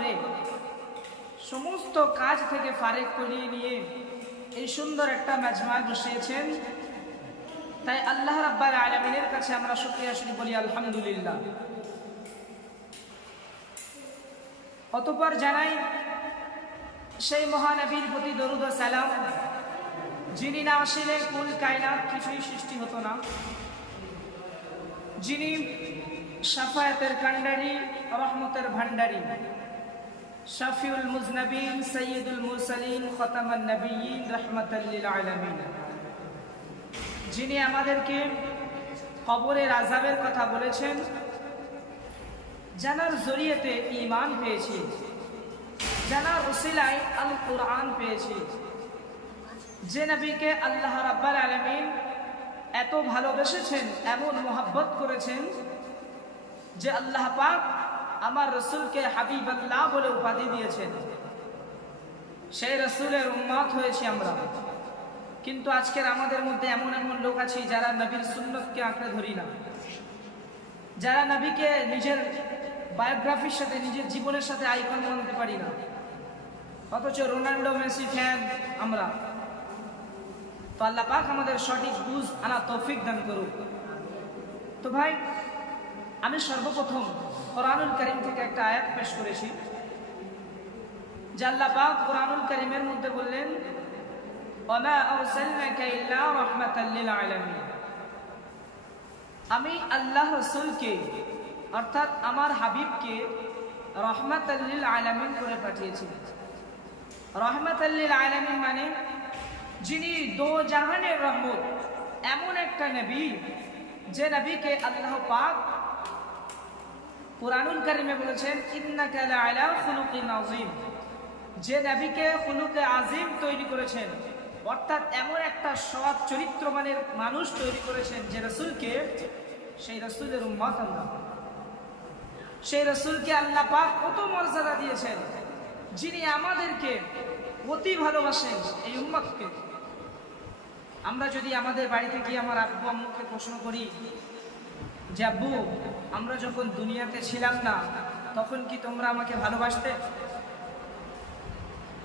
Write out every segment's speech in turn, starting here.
করে সমস্ত কাজ থেকে ফারেক করিয়ে নিয়ে এই সুন্দর একটা মাজমায় বসিয়েছেন। তাই আল্লাহ রাব্বুল আলামিনের কাছে আমরা শুকরিয়া শুনি বলি আলহামদুলিল্লাহ। অতঃপর জানাই সেই মহানবীর প্রতি দরুদ ও সালাম, যিনি না আসলে কুল কায়নাত কিছুই সৃষ্টি হতো না, যিনি শাফায়াতের কান্ডারি, রহমতের ভান্ডারি, শাফিউল মুজনবিন, সৈয়দুল মুরসালিন, খতামান নবিয়্যিন, রাহমাতাল লিল আলামিন, যিনি আমাদেরকে কবরের আযাবের কথা বলেছেন, জানার জরিয়তে ঈমান পেয়েছি, জানার উসিলায় আল কোরআন পেয়েছি, যে নবীকে আল্লাহ রাব্বুল আলামিন এত ভালোবেসেছেন, এমন মোহাব্বত করেছেন যে আল্লাহ পাক আমার রসুলকে হাবিবাল্লাহ বলে উপাধি দিয়েছেন। সেই রসুলের উম্মত হয়েছি আমরা। কিন্তু আজকের আমাদের মধ্যে এমন এমন লোক আছে যারা নবীর সুন্নতকে আঁকড়ে ধরি না, যারা নবীকে নিজের বায়োগ্রাফির সাথে, নিজের জীবনের সাথে আইকন মানতে পারি না, অথচ রোনাল্ডো মেসি ফ্যান আমরা। তো আল্লাহ পাক আমাদের সঠিক বুঝ আনা তৌফিক দান করুক। তো ভাই, আমি সর্বপ্রথম কোরআনুল কারীম থেকে একটা আয়াত পেশ করেছি, যে আল্লাহ পাক কোরআনুল কারীমের মধ্যে বললেন, ওয়ামা আরসালনাকা ইল্লা রাহমাতাল লিল আলামিন। আমি আল্লাহ রাসূলকে, অর্থাৎ আমার হাবিবকে রাহমাতাল লিল আলামিন করে পাঠিয়েছি। রাহমাতাল লিল আলামিন মানে যিনি দো জাহানের রহমত, এমন একটা নবী যে নবীকে আল্লাহ পাক কুরআনুল কারীমে বলেছেন, ইন্নাকা লাআলা খুলুকিন আযীম, যে নবীকে খুলুকে আযীম তৈরি করেছেন, অর্থাৎ এমন একটা সৎ চরিত্রবানের মানুষ তৈরি করেছেন যে রাসূলকে, সেই রাসূলের উম্মত আমরা। সেই রাসূলকে আল্লাহ পাক কত মর্যাদা দিয়েছেন, যিনি আমাদেরকে অতি ভালোবাসেন, এই উম্মতকে। আমরা যদি আমাদের বাড়িতে গিয়ে আমার আব্বু আম্মুকে প্রশ্ন করি যে আব্বু, আমরা যখন দুনিয়াতে ছিলাম না তখন কি তোমরা আমাকে ভালোবাসতে?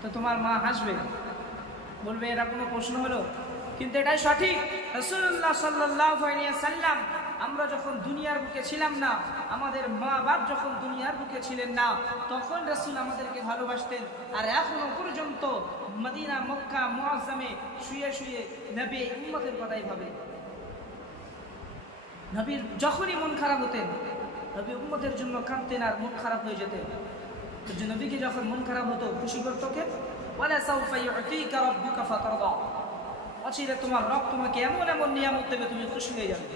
তো তোমার মা হাসবে, বলবে এরা কোনো প্রশ্ন হলো? কিন্তু এটাই সঠিক। রাসূলুল্লাহ সাল্লাল্লাহু আলাইহি ওয়াসাল্লাম আমরা যখন দুনিয়ার বুকে ছিলাম না, আমাদের মা বাপ যখন দুনিয়ার বুকে ছিলেন না, তখন রাসূল আমাদেরকে ভালোবাসতেন। আর এখনো পর্যন্ত মদিনা, মক্কা, মুআজ্জামে শুয়ে শুয়ে নবী উম্মতের কথাই ভাবে। নবীর যখনই মন খারাপ হতেন, নবী উম্মতের জন্য কাঁদতেন আর মন খারাপ হয়ে যেতেন। তো যে নবীকে যখন মন খারাপ হতো, খুশি করতো কে? ওয়ালা সাউফা ইউতিকা রাব্বুকা ফাতারদা, অচিরে তোমার রব তোমাকে এমন এমন নিয়ামত দেবে, তুমি খুশি হয়ে যাবে।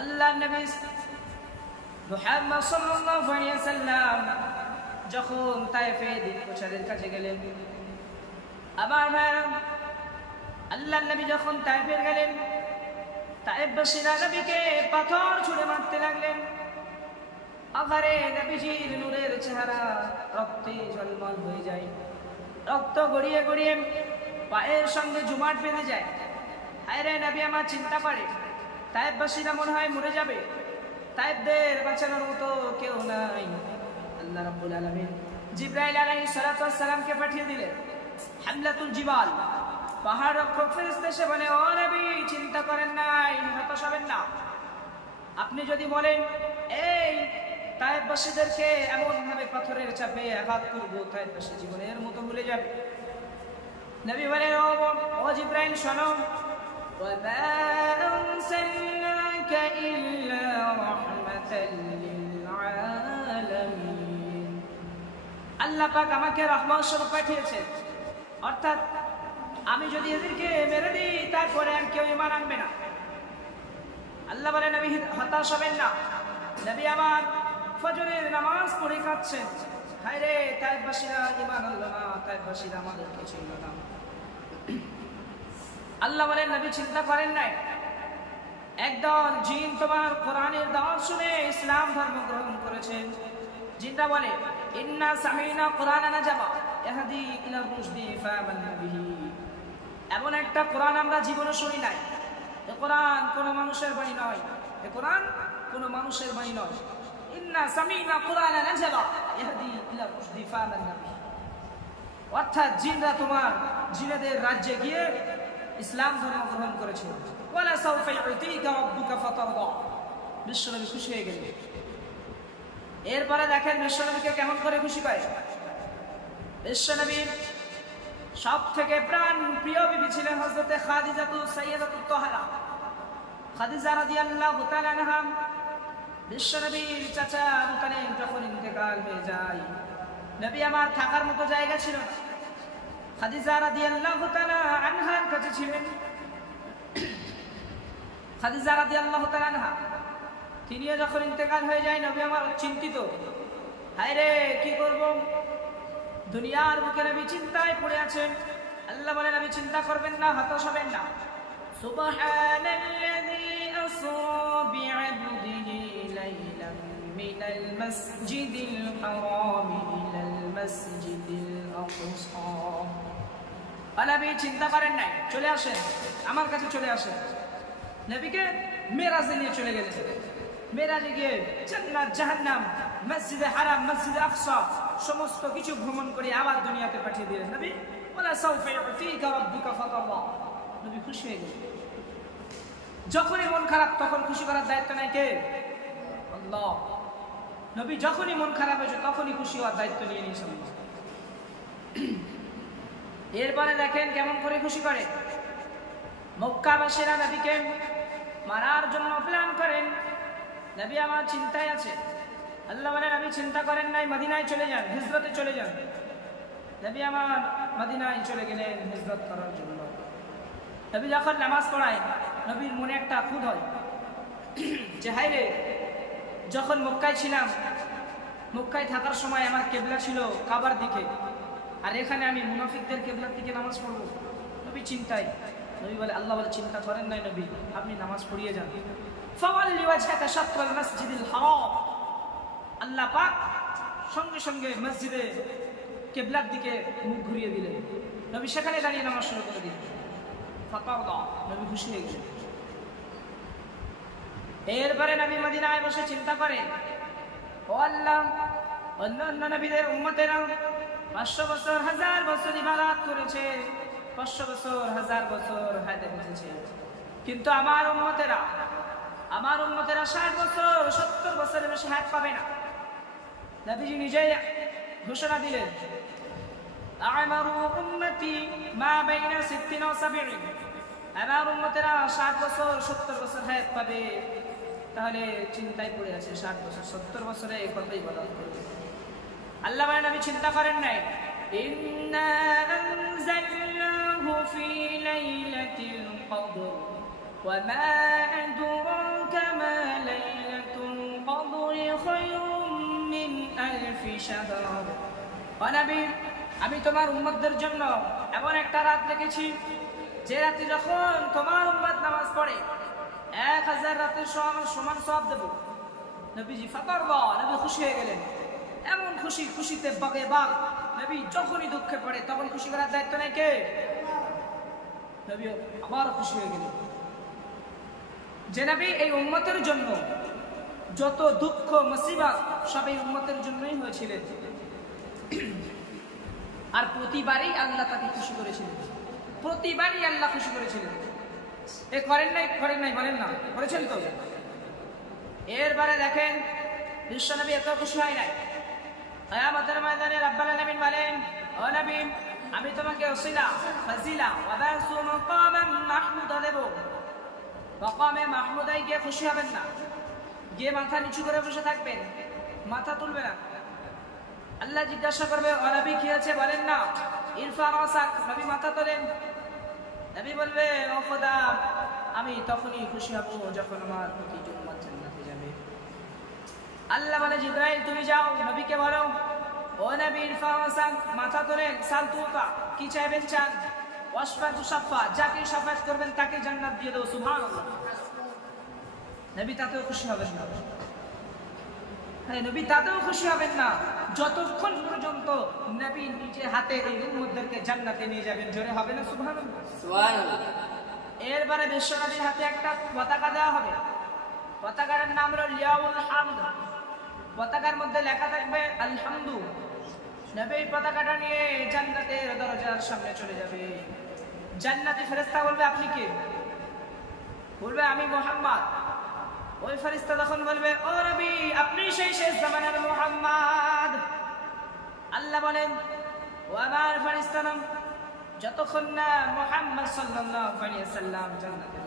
আল্লাহ নবী মুহাম্মদ সাল্লাল্লাহু আলাইহি ওয়াসাল্লাম যখন তায়েফে দিন প্রচারের কাজে গেলেন, আবার আল্লাহ নবী যখন তায়েফে গেলেন, তায়েফবাসীরা নবীকে পাথর ছুঁড়ে মারতে লাগলেন। আহারে, নবীজির নূরের চেহারা রক্তে ঝলমল হয়ে যায়, রক্ত গড়িয়ে গড়িয়ে পায়ের সঙ্গে জুমাট বেঁধে যায়। হায়রে, নবী আমার চিন্তা করে তায়েফবাসীরা মনে হয় মরে যাবে, তায়েফদের বাঁচানোর মতো কেউ নাই। আল্লাহ রাব্বুল আলামিন জিবরাইল আলাইহিস সালাতু ওয়াস সালামকে পাঠিয়ে দিলেন। হামলাতুল জিবাল, পাহাড় রক্ষক ফেরেশতা এসে বলে, ও নবী, চিন্তা করেন নাই, হতাশ হবেন না। আপনি যদি বলেন এই তায়েফবাসীদেরকে এমন ভাবে পাথরের চাপে আঘাত করবো, তায়েফবাসী জীবনের মতো ভুলে যাবে। নবী বলেন, ও জিবরাইল শোনো, ওয়ামা আরসালনাকা ইল্লা রাহমাতাল লিল আলামিন। আল্লাহ পাক আমাকে রহমত স্বরূপ পাঠিয়েছেন, অর্থাৎ আমি যদি এদেরকে মেরে দিই তারপরে আর কেউ ঈমান আনবে না। আল্লাহ বলেন, নবী হতাশ হবেন না। নবী আমার ফজরের নামাজ পড়ে কাঁদছেন, হায়রে তায়েফবাসীরা ঈমান আনলো না, তায়েফবাসীরা আমাদেরকে চিনল না। আল্লাহ বলেন, নবী চিন্তা করেন নাই, একদল জিন তোমার কোরআনের দাওয়াত শুনে ইসলাম ধর্ম গ্রহণ করেছে। জিনরা বলে, ইন্না সামিনা কুরআনান আজাবা ইয়াহদি ইলা রুশদি ফাআমান্না বিহি। এমন একটা কোরআন আমরা জীবনে শুনি নাই। এ কোরআন কোনো মানুষের বাণী নয়, এ কোরআন কোনো মানুষের বাণী নয়। ইন্না সামিনা কুরআনান আজাবা ইয়াহদি ইলা রুশদি ফামান্না বিহি। অর্থাৎ জিনরা তোমার জিনেদের রাজ্যে গিয়ে ইসলাম ধর্ম গ্রহণ করেছে। ওয়ালা সাউফা ইউতিকা রাব্বুকা ফাতারদা। বিশ্বনবী খুশি হয়ে গেলেন। এরপরে দেখেন বিশ্বনবীকে কেমন করে খুশি করে। বিশ্বনবীর সব থেকে প্রাণ প্রিয় বিবি ছিলেন হযরতে খাদিজাতু সাইয়্যিদাতুত তাহরা। খাদিজা রাদিয়াল্লাহু তাআলা আনহা বিশ্বনবীর চাচা আবু তালেব যখন ইন্তেকাল হয়ে যায়, নবী আমার থাকার মতো জায়গা ছিল না। খাদিজা রাদিয়াল্লাহু তাআলা আনহার কাছে ছিলেন। খাদিজা রাদিয়াল্লাহু তাআলা আনহা তিনিও যখন ইন্তেকাল হয়ে যায়, নবী আমার চিন্তিত, হায় রে কি করব। দুনিয়ার বুকে নবী চিন্তায় পড়ে আছেন। আল্লাহ বলেন নবী চিন্তা করবেন না, হতাশ হবেন না। সুবহানাল্লাযী আসরা বি'আবদিহি লাইলান মিনাল মাসজিদিল হারাম ইলাল মাসজিদিল আকসা। নবী চিন্তা করেন নাই, চলে আসেন আমার কাছে, চলে আসেন। নবীকে মেরাজে নিয়ে চলে গেলেন। মেরাজে গিয়ে জান্নাত জাহান্নাম মসজিদে হারাম মসজিদে আকসা সমস্ত কিছু ভ্রমণ করে আবার দুনিয়াতে পাঠিয়ে দিলেন নবী। ওয়ালা সাউফা ইউতিকা রাব্বুকা ফাতারদা। নবী খুশি হয়ে গেলেন। যখনই মন খারাপ তখন খুশি করার দায়িত্ব নাই কে? আল্লাহ। নবী যখনই মন খারাপ হয়েছে তখনই খুশি হওয়ার দায়িত্ব নিয়ে নিয়েছেন। এরপরে দেখেন কেমন করে খুশি করে। মক্কাবাসীরা নবীকে মারার জন্য প্ল্যান করেন। নবী আমার চিন্তায় আছে। আল্লাহ বলেন নবী চিন্তা করেন নাই, মদিনায় চলে যান, হিজরতে চলে যান। নবী আমার মদিনায় চলে গেলেন হিজরত করার জন্য। নবী যখন নামাজ পড়ায়, নবীর মনে একটা খুদ হয় যে হায় রে, যখন মক্কায় ছিলাম, মক্কায় থাকার সময় আমার কেবলা ছিল কাবার দিকে, আর এখানে আমি মুনাফিকদের কেবলার দিকে নামাজ পড়বো। নবী চিন্তায়। নবী বলে, আল্লাহ বলে চিন্তা করেন নাই নবী, আপনি নামাজ পড়িয়ে যান। ফাওয়াল্লি ওয়াজহাকা শাতরাল মাসজিদিল হারাম। আল্লাহ পাক সঙ্গে সঙ্গে মসজিদে কেবলার দিকে মুখ ঘুরিয়ে দিলেন। নবী সেখানে দাঁড়িয়ে নামাজ শুরু করে দিলেন। ফাতারদা। নবী খুশি হয়ে গেলেন। এরপরে নবী মদিনায় বসে চিন্তা করেন, ও আল্লাহ, অন্যান্য নবীদের উম্মতেরা 500 বছর 1000 বছর ইবাদত করেছে, 500 বছর 1000 বছর হায়াতে বেঁচেছে, কিন্তু আমার উম্মতেরা 60 বছর 70 বছরের বেশি হায়াত পাবে না। নবীজি নিজেই ঘোষণা দিলেন, আমারু উম্মতি মা বাইনা 60 ওয়া 70। আমার উম্মতেরা 60 বছর 70 বছর হায়াত পাবে। তাহলে চিন্তায় পড়ে আছে, 60 বছর 70 বছরে কত ইবাদত করবে। আল্লাহ বলেন নবী চিন্তা করেন নাই, ইন্না আনজালনাহু ফি লাইলাতিল কদর ওয়া মা আদরাকা মা লাইলাতুল কদরি খায়রুম মিন আলফি শাহর। ও নবী, আমি তোমার উম্মতদের জন্য এমন একটা রাত রেখেছি, যে রাতে যখন তোমার উম্মত নামাজ পড়ে 1000 রাতের সমান সওয়াব দেব। নবীজি ফাতারদা। নবী খুশি হয়ে গেলেন। এমন খুশি, খুশিতে বাগে বাগ। নবী যখনই দুঃখে পড়ে তখন খুশি করার দায়িত্ব নেই কে? নবী আবার খুশি হয়ে গেলেন যে নবী এই উম্মতের জন্য যত দুঃখ মুসিবত সব এই উম্মতের জন্যই হয়েছিলেন। আর প্রতিবারই আল্লাহ তাকে খুশি করেছিলেন। প্রতিবারই আল্লাহ খুশি করেছিলেন। এ করেন নাই বলেন না, করেছেন তো। এরবারে দেখেন বিশ্বনবী এত খুশি হয় নাই। কিয়ামতের ময়দানে রব্বুল আলামিন বলেন, ও নবী, আমি তোমাকে ওসিলা, ফাজিলা ওয়া বাসু মাকামান মাহমুদা দেব। মাকামে মাহমুদায় গিয়ে খুশি হবেন না, গিয়ে মাথা নিচু করে বসে থাকবেন, মাথা তুলবে না। আল্লাহ জিজ্ঞাসা করবে, ও নবী কি আছে বলেন না। ইরফা রাসাক। নবী মাথা তোলেন। নবী বলবে, ও খোদা, আমি তখনই খুশি হব যখন আমার প্রতিটি উম্মত জান্নাতে যাবে। আল্লাহ বলে, জিবরাইল তুমি যাও, নবীকে বলো, ও নবী ইরফা রাসাক, মাথা তোলেন। সাল তুতা, কি চাইবেন চান। ওয়াশফা তুশাফা, যাকে শাফাত করবেন তাকে জান্নাত দিয়ে দেব। সুবহানাল্লাহ। নবী তাতেও খুশি হবেন না। হ্যাঁ, নবী তাতেও খুশি হবেন না যতক্ষণ পর্যন্ত নবী নিজে হাতে এই উম্মতদেরকে জান্নাতে নিয়ে যাবেন। জোরে হবে না সুবহানাল্লাহ? সুবহানাল্লাহ। এরপরে বিশ্বনবীর হাতে একটা পতাকা দেওয়া হবে। পতাকার নাম হলো লিয়াউল হামদ। পতাকার মধ্যে লেখা থাকবে আলহামদু। নবী পতাকাটা নিয়ে জান্নাতের দরজার সামনে চলে যাবে। জান্নাতি ফেরেশতা বলবে আপনি কে? বলবে আমি মুহাম্মদ। ওই ফেরেশতা তখন বলবে ও নবী আপনি সেই শেষ জামানার মুহাম্মদ। আল্লাহ বলেন ও আমার ফেরেশতারা, যতক্ষণ না মুহাম্মদ সাল্লাল্লাহু আলাইহি ওয়াসাল্লাম জান্নাতে